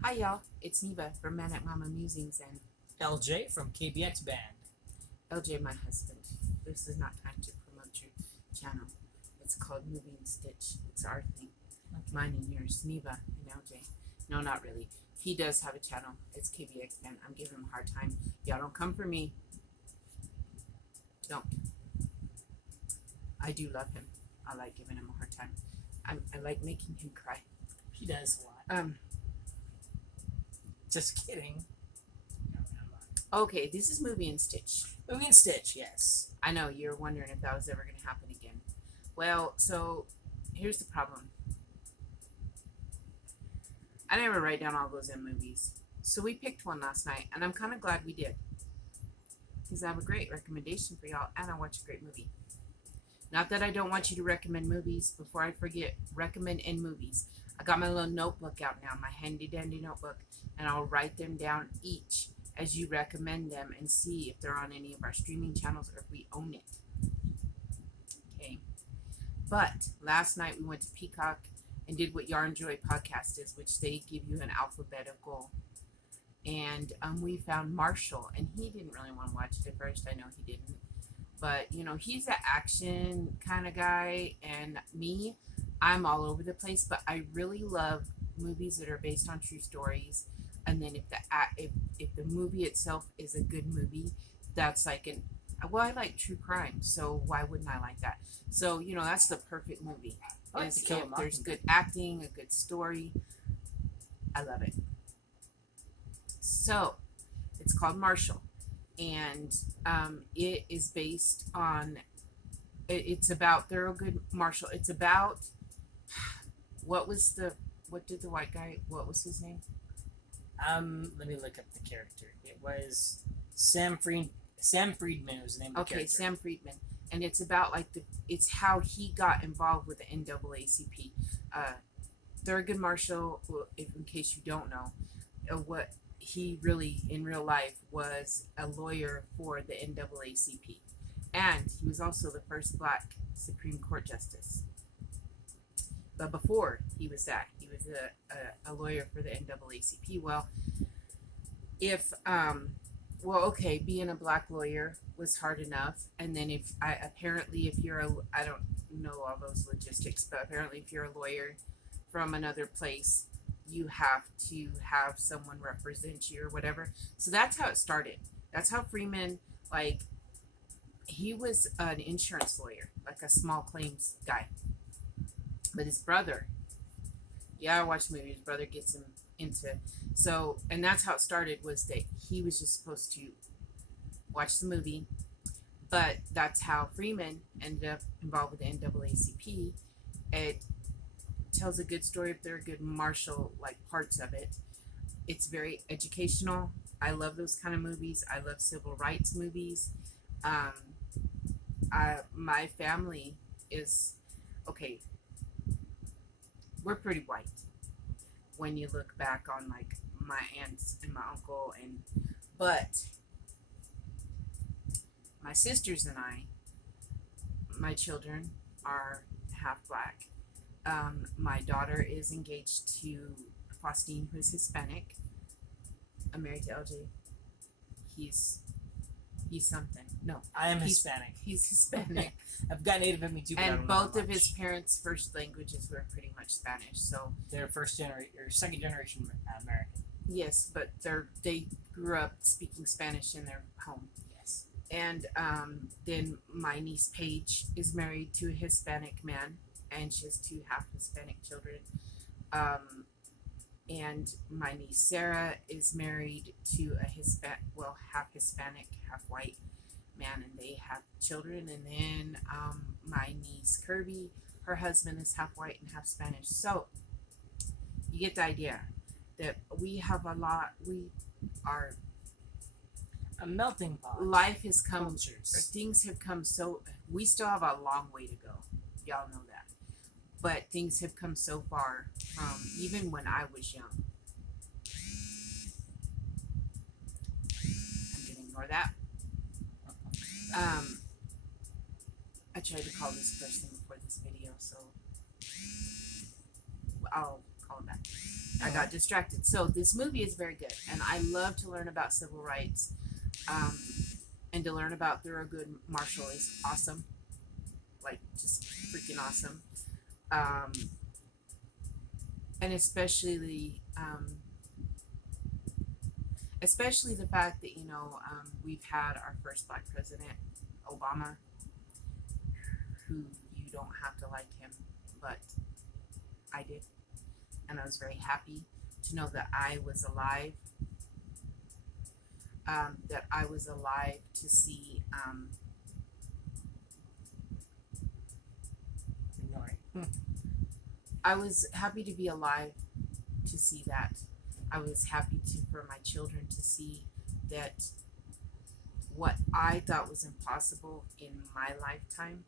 Hi y'all, it's Neva from Man at Mama Musings and LJ from KBX Band. LJ, my husband. This is not time to promote your channel. It's called Moving Stitch. It's our thing. Mine and yours, Neva and LJ. No, not really. He does have a channel. It's KBX Band. I'm giving him a hard time. Y'all don't come for me. Don't. I do love him. I like giving him a hard time. I like making him cry. He does a lot. Just kidding. No. Okay, this is Moving Stitch. Moving Stitch, yes. I know you're wondering if that was ever going to happen again. Well, so here's the problem. I never write down all those movies. So we picked one last night, and I'm kind of glad we did. Because I have a great recommendation for y'all, and I watch a great movie. Not that I don't want you to recommend movies. Before I forget, recommend in movies. I got my little notebook out now, my handy-dandy notebook, and I'll write them down each as you recommend them and see if they're on any of our streaming channels or if we own it. Okay. But last night we went to Peacock and did what Yarn Joy podcast is, which they give you an alphabetical. And we found Marshall, and he didn't really want to watch it at first. I know he didn't. But, you know, he's an action kind of guy, and me, I'm all over the place. But I really love movies that are based on true stories. And then if the movie itself is a good movie, that's like I like true crime, so why wouldn't I like that? So, you know, that's the perfect movie. I like Is To Kill a if there's Mockingbird. good acting, a good story. I love it. So, it's called Marshall, and it is based on. It's about Thurgood Marshall. It's about what did the white guy? What was his name? Let me look up the character. It was Sam Friedman was the name of the Okay, character. Sam Friedman, and it's about it's how he got involved with the NAACP. Thurgood Marshall, in case you don't know, what he really in real life was a lawyer for the NAACP, and he was also the first Black Supreme Court justice. But before he was that, he was a lawyer for the NAACP. Well, being a Black lawyer was hard enough, and then if you're I don't know all those logistics, but apparently if you're a lawyer from another place, you have to have someone represent you or whatever. So that's how it started. That's how Freeman, like, he was an insurance lawyer, like a small claims guy. But his brother, I watched the movie. His brother gets him into and that's how it started. Was that he was just supposed to watch the movie, but that's how Freeman ended up involved with the NAACP. It tells a good story of Thurgood Marshall, like parts of it. It's very educational. I love those kind of movies. I love civil rights movies. My family is okay. We're pretty white when you look back on like my aunts and my uncle, but my sisters and my children are half Black. My daughter is engaged to Faustine, who's Hispanic. I'm married to LJ. He's something. No, I am Hispanic. He's Hispanic. I've got Native in me too, but I don't And know both of his parents' first languages were pretty much Spanish. So they're second generation American. yes, but they grew up speaking Spanish in their home. Yes. And then my niece Paige is married to a Hispanic man, and she has two half Hispanic children. And my niece Sarah is married to a half Hispanic, half white man, and they have children. And then my niece Kirby, her husband is half white and half Spanish. So you get the idea that we have a lot. We are a melting pot. Life has come. Cultures. Things have come so. We still have a long way to go. Y'all know that. But things have come so far from even when I was young. I'm gonna ignore that. I tried to call this person before this video, so I'll call him back. I got distracted. So this movie is very good, and I love to learn about civil rights, and to learn about Thurgood Marshall is awesome, like just freaking awesome, um, and especially the fact that we've had our first black president, Obama, who you don't have to like him, but I did, and I was very happy to know that I was alive. That I was alive to see. I was happy to be alive to see that. I was happy for my children to see that what I thought was impossible in my lifetime.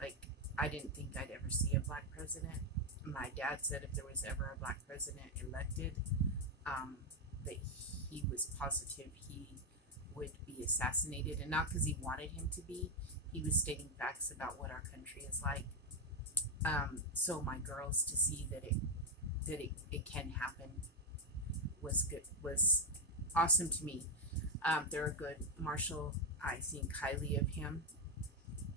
Like, I didn't think I'd ever see a black president. My dad said if there was ever a black president elected, that he was positive he would be assassinated, and not because he wanted him to be. He was stating facts about what our country is like. So my girls to see that it can happen was awesome to me. Thurgood Marshall, I think highly of him,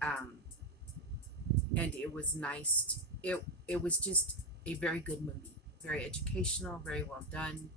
and it was nice. It was just a very good movie, very educational, very well done.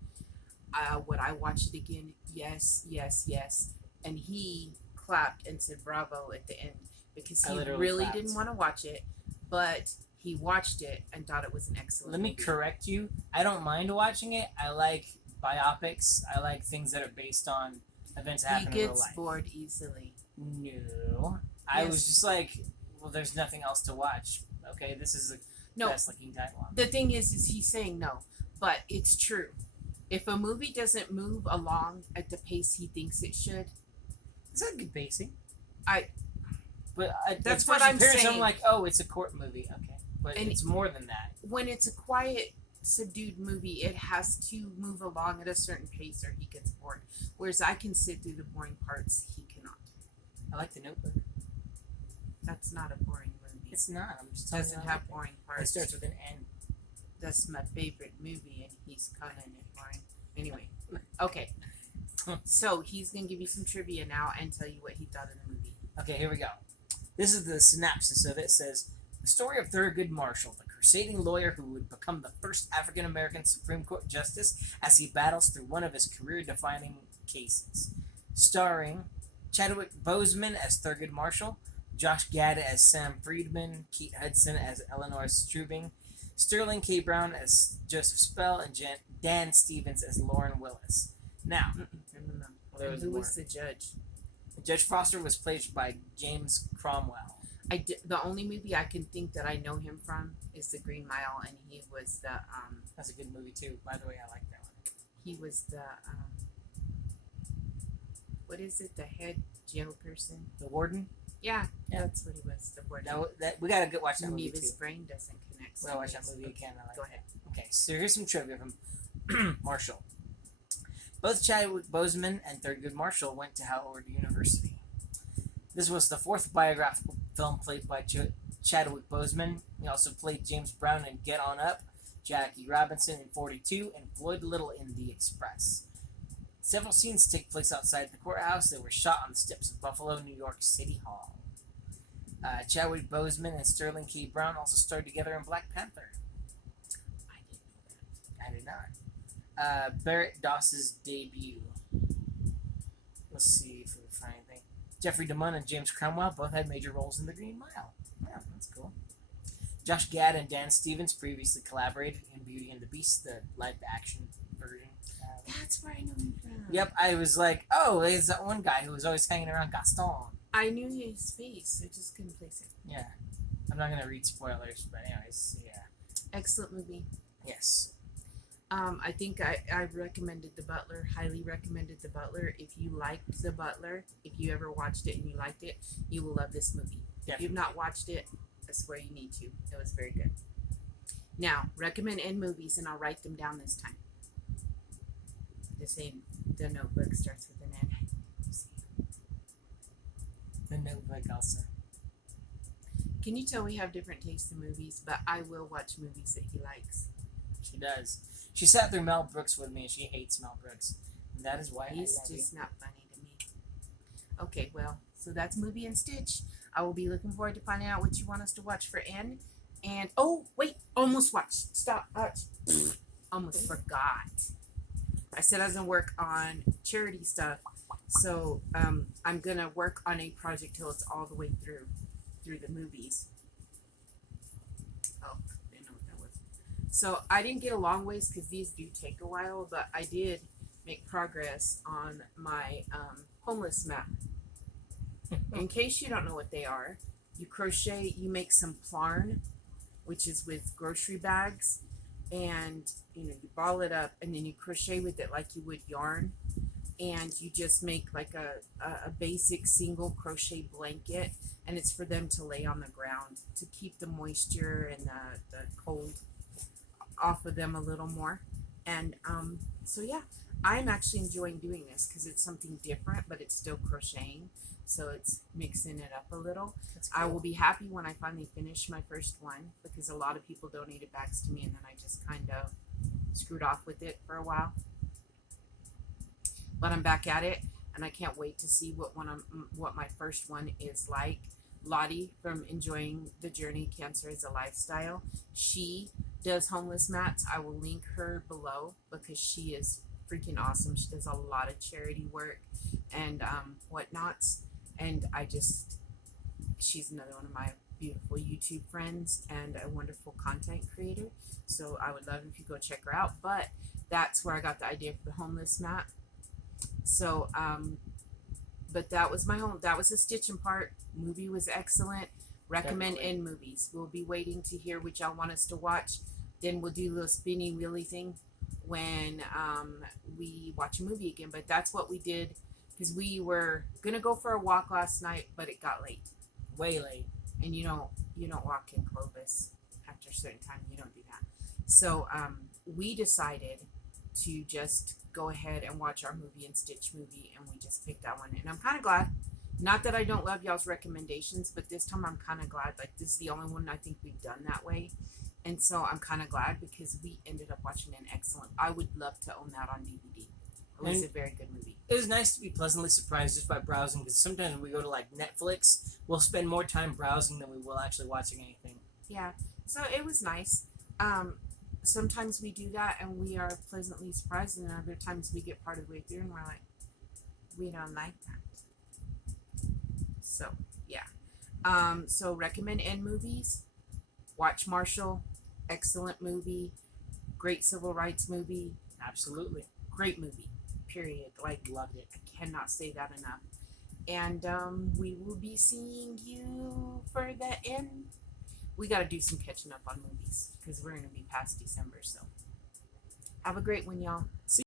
Would I watch it again? Yes, yes, yes. And he clapped and said bravo at the end because he really didn't want to watch it, but he watched it and thought it was an excellent Let me movie. correct you. I don't mind watching it. I like biopics. I like things that are based on events that happen in real life. He gets bored easily. No. I was just like, well, there's nothing else to watch. Okay, this is the best looking title. The thing is he's saying no, but it's true. If a movie doesn't move along at the pace he thinks it should, it's not good pacing. That's what I'm saying. I'm like, oh, it's a court movie. Okay, but it's more than that. When it's a quiet, subdued movie, it has to move along at a certain pace or he gets bored. Whereas I can sit through the boring parts, he cannot. I like The Notebook. That's not a boring movie. It's not. I'm just doesn't have boring parts. It starts with an N. That's my favorite movie, and he's kind of boring. Anyway, okay. So he's gonna give you some trivia now and tell you what he thought of the movie. Okay, here we go. This is the synopsis of it. It says, the story of Thurgood Marshall, the crusading lawyer who would become the first African-American Supreme Court justice as he battles through one of his career-defining cases. Starring Chadwick Boseman as Thurgood Marshall, Josh Gad as Sam Friedman, Kate Hudson as Eleanor Strubing, Sterling K. Brown as Joseph Spell, and Dan Stevens as Lauren Willis. Now, who was the judge? Judge Foster was played by James Cromwell. The only movie I can think that I know him from is The Green Mile, and he was the That's a good movie too. By the way, I like that one. He was the what is it? The head jail person. The warden. Yeah, that's what he was. The warden. We gotta go watch that movie too. His brain doesn't connect. We gotta watch that movie again. Go ahead. Okay, so here's some trivia from Marshall. Both Chadwick Boseman and Thurgood Marshall went to Howard University. This was the fourth biographical film played by Chadwick Boseman. He also played James Brown in Get On Up, Jackie Robinson in 42, and Floyd Little in The Express. Several scenes take place outside the courthouse. They were shot on the steps of Buffalo, New York City Hall. Chadwick Boseman and Sterling K. Brown also starred together in Black Panther. I didn't know that. I did not. Barrett Doss's debut. Let's see if we can find anything. Jeffrey DeMunn and James Cromwell both had major roles in The Green Mile. Yeah, that's cool. Josh Gad and Dan Stevens previously collaborated in Beauty and the Beast, the live-action version. That's where I know him from. Yep, I was like, oh, there's that one guy who was always hanging around Gaston. I knew his face, I just couldn't place it. Yeah. I'm not going to read spoilers, but anyways, yeah. Excellent movie. Yes. I think I recommended The Butler, highly recommended The Butler. If you liked The Butler, if you ever watched it and you liked it, you will love this movie. Definitely. If you've not watched it, I swear you need to. It was very good. Now, recommend end movies, and I'll write them down this time. The same. The Notebook starts with an N. The Notebook also. Can you tell we have different tastes in movies? But I will watch movies that he likes. She does. She sat through Mel Brooks with me, and she hates Mel Brooks. And that is why He's I love just you. not funny to me. Okay, well, so that's Movie and Stitch. I will be looking forward to finding out what you want us to watch for N. And oh wait, almost watched. Stop. Almost forgot. I said I was gonna work on charity stuff, so I'm gonna work on a project till it's all the way through the movies. Oh, I didn't know what that was. So I didn't get a long ways because these do take a while, but I did make progress on my homeless map. In case you don't know what they are, you crochet, you make some plarn, which is with grocery bags, and you ball it up and then you crochet with it like you would yarn, and you just make like a basic single crochet blanket, and it's for them to lay on the ground to keep the moisture and the cold off of them a little more. And so yeah, I'm actually enjoying doing this because it's something different, but it's still crocheting, so it's mixing it up a little. That's cool. I will be happy when I finally finish my first one because a lot of people donated bags to me, and then I just kind of screwed off with it for a while. But I'm back at it, and I can't wait to see what my first one is like. Lottie from Enjoying the Journey, Cancer is a Lifestyle. She does homeless mats. I will link her below because she is freaking awesome. She does a lot of charity work and whatnots. And she's another one of my beautiful YouTube friends and a wonderful content creator. So I would love if you go check her out. But that's where I got the idea for the homeless mat. So, but that was the stitching part. Movie was excellent. Recommend Definitely. end movies. We'll be waiting to hear what y'all want us to watch. Then we'll do a little spinny wheelie thing when we watch a movie again. But that's what we did because we were gonna go for a walk last night, but it got late. Way late. And you don't walk in Clovis after a certain time. You don't do that. So we decided to just go ahead and watch our Movie and Stitch movie, and we just picked that one. And I'm kind of glad. Not that I don't love y'all's recommendations, but this time I'm kind of glad. Like, this is the only one I think we've done that way. And so I'm kind of glad because we ended up watching an excellent. I would love to own that on DVD. It was a very good movie. It was nice to be pleasantly surprised just by browsing, because sometimes when we go to like Netflix, we'll spend more time browsing than we will actually watching anything. Yeah, so it was nice. Sometimes we do that and we are pleasantly surprised, and other times we get part of the way through and we're like, we don't like that. So yeah. So recommend end movies. Watch Marshall, excellent movie, great civil rights movie, Absolutely. great movie. Period. Like, Loved it. I cannot say that enough. And we will be seeing you for the end. We got to do some catching up on movies because we're going to be past December. So have a great one, y'all. See